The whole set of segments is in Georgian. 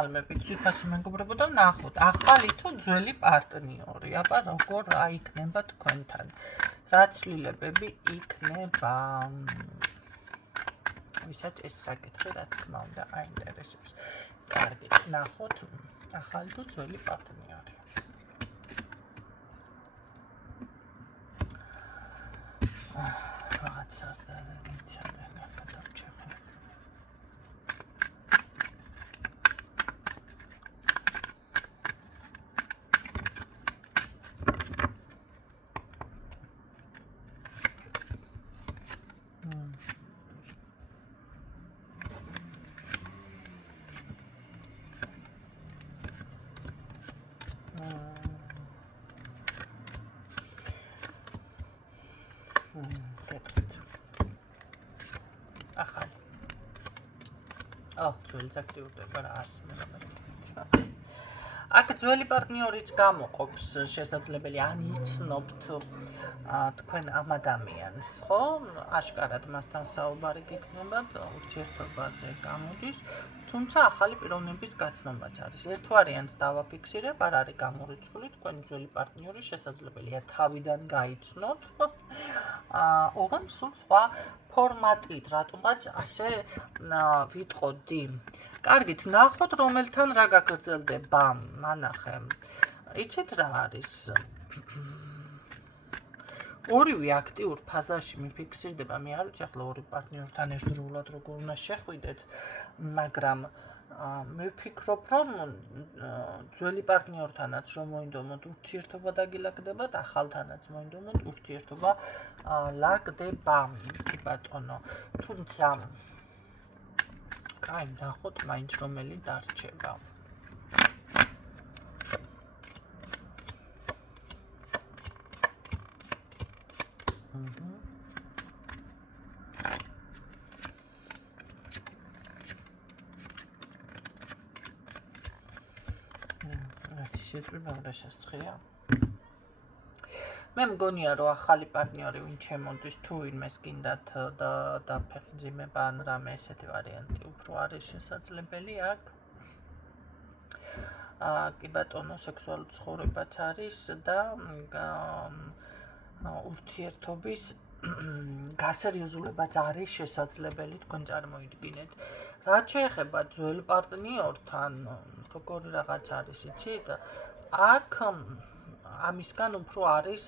ალმებით ძვირფასი მეგობრებო და ნახოთ ახალი თუ ძველი პარტნიორი, აბა როგორ აიქნება თქვენთან, რა ცვლილებები იქნება. ვისაც ეს საკითხი რა თქმა უნდა აინტერესებს. კარგი, ნახოთ ახალი თუ ძველი პარტნიორი. რაღაცა ძველს აქტიურდება რა ასმელებთ. აქ ძველი პარტნიორიც გამოყოფს შესაძლებელი ან იცნობთ თქვენ ამ ადამიანს, ხო? აშკარად მასთან საუბარი გექნებათ, ურთიერთობაზე გამოდის, თუმცა ახალი პიროვნების გაცნობაც არის. ერთ ვარიანტს დავაფიქსირებ, არ არის გამორიცხული, თქვენი ძველი პარტნიორი შესაძლებელია თავიდან გაიცნოთ. ოღონდ სულ სხვა ფორმატით, რატომაც ასე ვიტყოდი. კარგით, ნახოთ რომელთან რა გაგრძელდება, მანახე. იცით რა არის? ორივე აქტიურ ფაზაში მიფიქსირდება, მე არ ვიცი ახლა ორი პარტნიორთან ერთდროულად როგორ უნდა შეხვიდეთ, მაგრამ მე ვფიქრობ, რომ ძველი პარტნიორთანაც რომ მოინდომოთ ურთიერთობა დაგილაგდებათ, ახალთანაც მოინდომოთ ურთიერთობა ლაგდება, კი ბატონო. თუმცა კაი, ნახოთ მაინც რომელი დარჩება. შეწყვეტა რა შესწრია. მე მგონია რომ ახალი პარტნიორი ვინ შემოდის თუ ვინმეს გინდათ და ფეხმძიმება ან რამე ესეთი ვარიანტი უფრო არის შესაძლებელი აქ. კი ბატონო, სექსუალური ცხოვრებაც არის და ურთიერთობის გასერიოზულებაც არის შესაძლებელი, თქვენ წარმოიდგინეთ. რაც შეეხება ძველ პარტნიორთან, როგორი რაღაც არის, იცით? აქ ამისგან უფრო არის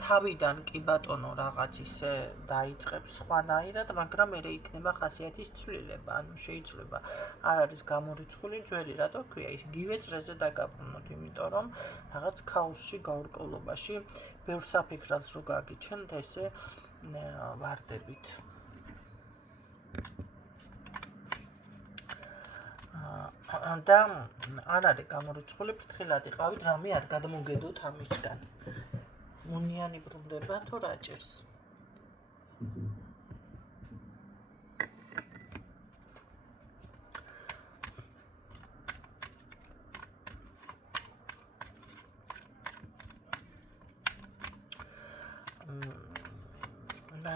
თავიდან კი ბატონო რაღაც ისე დაიწყებს სხვანაირად, მაგრამ მერე იქნება ხასიათის ცვლილება, ანუ შეიძლება არ არის გამორიცხული ძველი, რატო ქვია, იგივე წრეზე დაგაბრუნოთ, იმიტომ რომ რაღაც ქაოსში, გაურკვევლობაში ბევრ საფიქრած რო გაგიჩნდეთ, ესე ვარდებით. და არ არის გამორიცხული, ფრთხილად იყავით, რამე არ გადმოგედოთ ამისგან. მუნიანი ბრუნდება თუ რა ჭირს?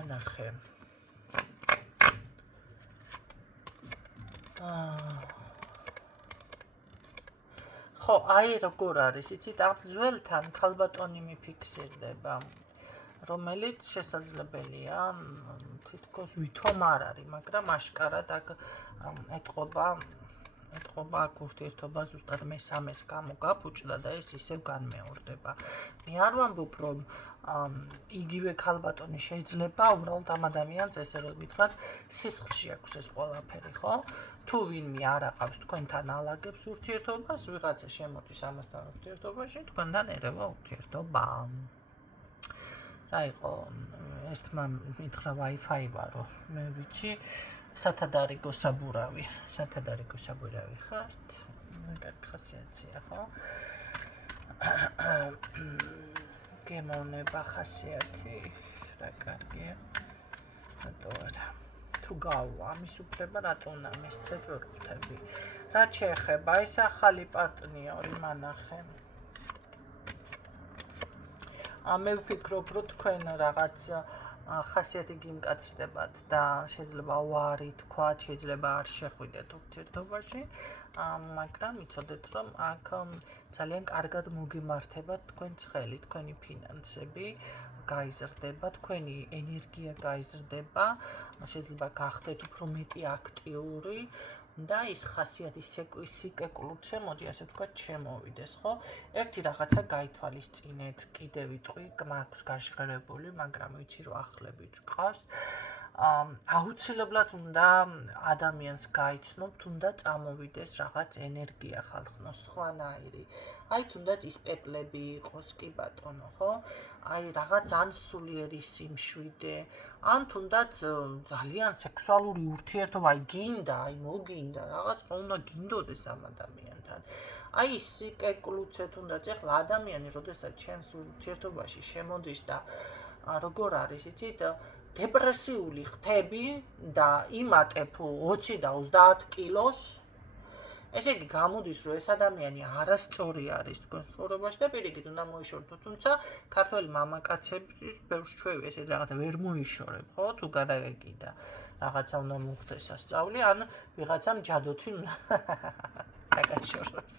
ნახე. ხო, აი როგორ არის, იცით, ამ ძველთან ქალბატონი მიფიქსირდება, რომელიც შესაძლებელია თითქოს ვითომ არ არის, მაგრამ აშკარად აქ ეტყობა აქ ურთიერთობა ზუსტად მესამეს გამოგაფუჭდა და ეს ისევ განმეორდება. მე არ ვამბობ, რომ იგივე ქალბატონი შეიძლება უბრალოდ ამ ადამიანს ესე რომ გითხრათ, სისხლში აქვს ეს ყველაფერი, ხო? თუ ვინმე არ აყავს თქვენთან ალაგებს ურთიერთობას, ვიღაცა შემოდის ამასთან ურთიერთობაში, თქვენთან ერევა ურთიერთობა. რა იყო, ერთმა მითხრა Wi-Fi ვარო, მე ვიცი, სათადარიგო საბურავი ხართ? კარგი ხასიათია, ხო? გემოვნება ხასიათი, რა კარგია. რატო არა? თუ გავა ამის უფლება, რატო უნდა მისცეთ ვერ ხვდები. რაც შეეხება ეს ახალი პარტნიორი, მანახე. მე ვფიქრობ, რომ თქვენ რაღაც ხასიათი გიმკაცრდებათ და შეიძლება უარი თქვათ, შეიძლება არ შეხვიდეთ ურთიერთობაში, მაგრამ იცოდეთ, რომ აქ ძალიან კარგად მოგიმართება თქვენ ცხელი, თქვენი ფინანსები გაიზრდება, თქვენი ენერგია გაიზრდება, შეიძლება გახდეთ უფრო მეტი აქტიური და ის ხასიათი სიკეკლუცე, მოდი ასე ვთქვათ, შემოვიდეს, ხო? ერთი რაღაცა გაითვალისწინეთ, კიდე ვიტყვი, მაქვს გაშღერებული, მაგრამ ვიცი, რომ ახლებით ვყავს. აუცილებლად უნდა ადამიანს გაიცნობთ, უნდა წამოვიდეს რაღაც ენერგია ხალხნოს, სხვანაირი. აი თუნდაც ის პეპლები იყოს, კი ბატონო, ხო? აი რაღაც ან სულიერი სიმშვიდე, ან თუნდაც ძალიან სექსუალური ურთიერთობა, აი გინდა, აი მოგინდა, რაღაც უნდა გინდოდეს ამ ადამიანთან. აი ის სიკეკლუცე თუნდაც ეხლა ადამიანი, როდესაც ჩემს ურთიერთობაში შემოდის და როგორ არის, იცით, დეპრესიული ხთები და იმატებ 20 და 30 კილოს, ესე იგი გამოდის, რომ ეს ადამიანი არასწორი არის თქვენს ცხოვრებაში და პირიქით უნდა მოიშორდო, თუმცა ქართველი მამაკაცების ბევრს ჩვევი ესეთ რაღაცა ვერ მოიშორებ, ხო? თუ გადაგეკიდა რაღაცა უნდა მოხდეს სასწაული, ან ვიღაცამ ჯადოთი დაგაშოროს.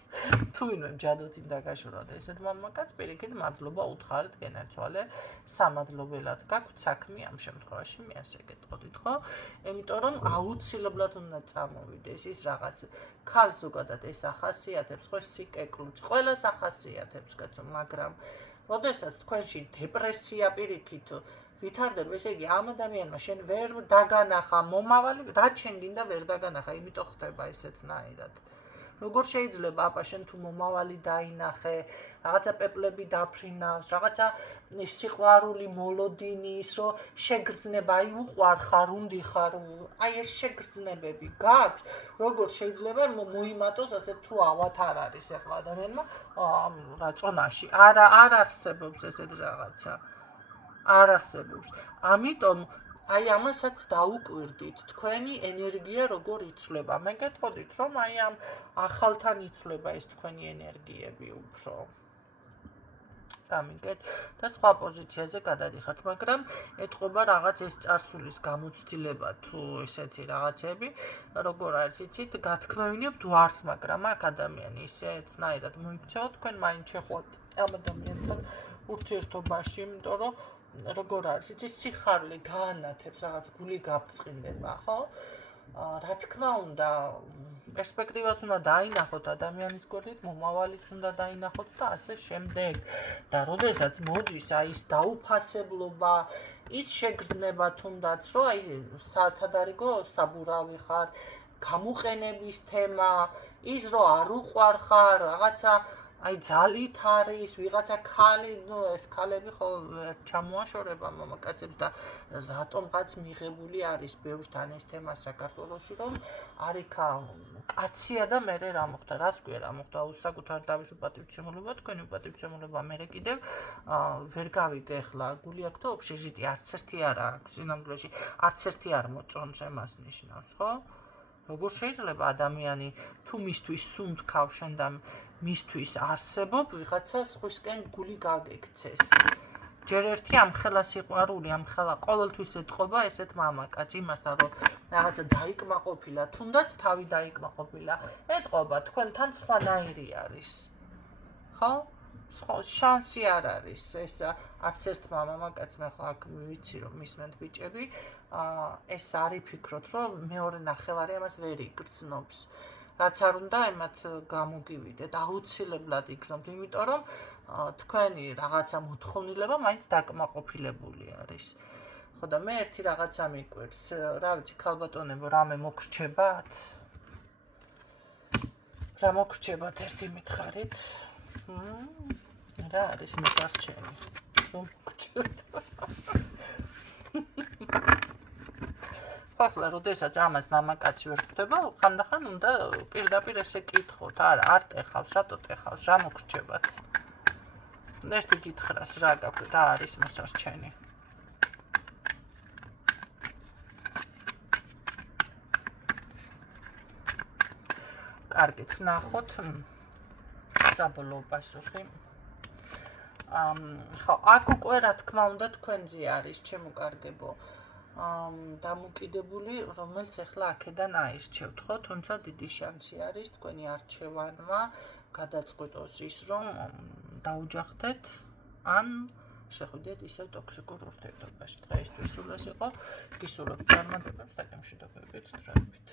თუ ვინმე ჯადოთი დაგაშოროთ ესეთ მამაკაც, პირიქით მადლობა უთხარით, გენაცვალე, სამადლობელად გაქვთ საქმე ამ შემთხვევაში, მე ასე გეტყოდით, ხო? იმიტომ რომ აუცილებლად უნდა წამოვიდეს ის რაღაც ქალ ზოგადად ეს ახასიათებს, ხო, სიკეკლუცი, ყველას ახასიათებს, კაცო, მაგრამ როდესაც თქვენში დეპრესია პირიქით ვითარდება, ესე იგი ამ ადამიანმა შენ ვერ დაგანახა მომავალი, რაც შენ გინდა ვერ დაგანახა, იმიტომ ხდება ესეთნაირად. როგორ შეიძლება აპა შენ თუ მომავალი დაინახე, რაღაცა პეპლები დაფრინავს, რაღაცა სიყვარული მოლოდინი ის, რომ შეგრძნება, აი უყვარხარ, უნდიხარ, აი ეს შეგრძნებები გაქვს, როგორ შეიძლება მოიმატოს ასე თუ ავად არ არის ახლა ადამიანმა რაწონაში, არ არსებობს ესეთ რაღაცა. არ არსებობს. ამიტომ აი ამასაც დაუკვირდით, თქვენი ენერგია როგორ იცვლება. მე გეტყოდით, რომ აი ამ ახალთან იცვლება ეს თქვენი ენერგიები უფრო. გამიგეთ და სხვა პოზიციაზე გადადიხართ, მაგრამ ეთყობა რაღაც ეს წარსულის გამოცდილება თუ ესეთი რაღაცები, როგორ არის, იცით, გათქმევინებთ ვარს, მაგრამ აქ ადამიანი ისეთნაირად მოიქცევა, თქვენ მაინც შეხვდით ამ ადამიანთან ურთიერთობაში, იმიტომ რომ როგორ არის, იცით, სიხარული გაანათებს, რაღაც გული გაბწყინდება, ხო? რა თქმა უნდა, პერსპექტივას უნდა დაინახოთ ადამიანის გვერდით, მომავალიც უნდა დაინახოთ და ასე შემდეგ. და როდესაც მოდის აი ის დაუფასებლობა, ის შეგრძნება თუნდაც, რომ აი საათადარიგო საბურავი ხარ, გამოყენების თემა, ის რომ არ უყვარხარ, რაღაცა აი ძალით არის, ვიღაცა ქალი, ეს ქალები ხო ჩამოაშორება მამაკაცებს და რატომღაც მიღებული არის ბევრთან ეს თემა საქართველოში, რომ არიქა კაცია და მერე რა მოხდა, რას გვია რა მოხდა, საკუთარ დავის უპატივცემულობა, თქვენი უპატივცემულობა მერე კიდევ ვერ გავიგე ახლა, გული აქვს და ოფშეჟიტი არც ერთი არ აქვს, სინამდვილეში არც ერთი არ მოწონს, εμას ნიშნავს, ხო? როგორ შეიძლება ადამიანი თუ მისთვის სუნთქავ შენ და მისთვის არსებობ, ვიღაცა სხვისკენ გული გაგექცეს. ჯერ ერთი ამხელა სიყვარული, ამხელა ყოველთვის ეთყობა ესეთ მამაკაც, იმასთან რომ რაღაცა დაიკმაყოფილა, თუნდაც თავი დაიკმაყოფილა, ეთყობა თქვენთან სხვანაირი არის. ხო? შანსი არ არის, ეს არც ერთმა მამაკაცმა ხო აქ ვიცი რომ მისმენთ ბიჭები, ეს არ იფიქროთ, რომ მეორე ნახევარი ამას ვერ იგრძნობს. რაც არ უნდა ემათ გამოგივიდეთ, აუცილებლად იგრძნობთ, იმიტომ რომ თქვენი რაღაცა მოთხოვნილება მაინც დაკმაყოფილებული არის. ხო და მე ერთი რაღაცა მიკვირს, რა ვიცი, ქალბატონებო, რამე მოგრჩებათ? რა მოგრჩებათ ერთი მითხარით? რა არის მიყარჩენი? მოგრჩებათ. ახლა როდესაც ამას მამაკაცი ვერ ხვდება, ხანდახან უნდა პირდაპირ ესე კითხოთ, არ ტეხავს, რატო ტეხავს, რა მოგრჩებათ? ერთი გითხრას, რა არის მოსარჩენი? კარგით, ნახოთ საბოლოო პასუხი. ხო, აქ უკვე რა თქმა უნდა თქვენზე არის, ჩემო კარგებო. დამოკიდებული, რომელიც ახლა აქედან აირჩევთ, ხო? თუმცა დიდი შანსი არის თქვენი არჩევანმა გადაწყვიტოს ის, რომ დაუჯახდეთ ან შეხვიდეთ ისევ ტოქსიკურ ურთიერთობაში. დღეისთვის სულ ეს იყო. გისურვებთ წარმატებებს და გემშვიდობებით დროებით.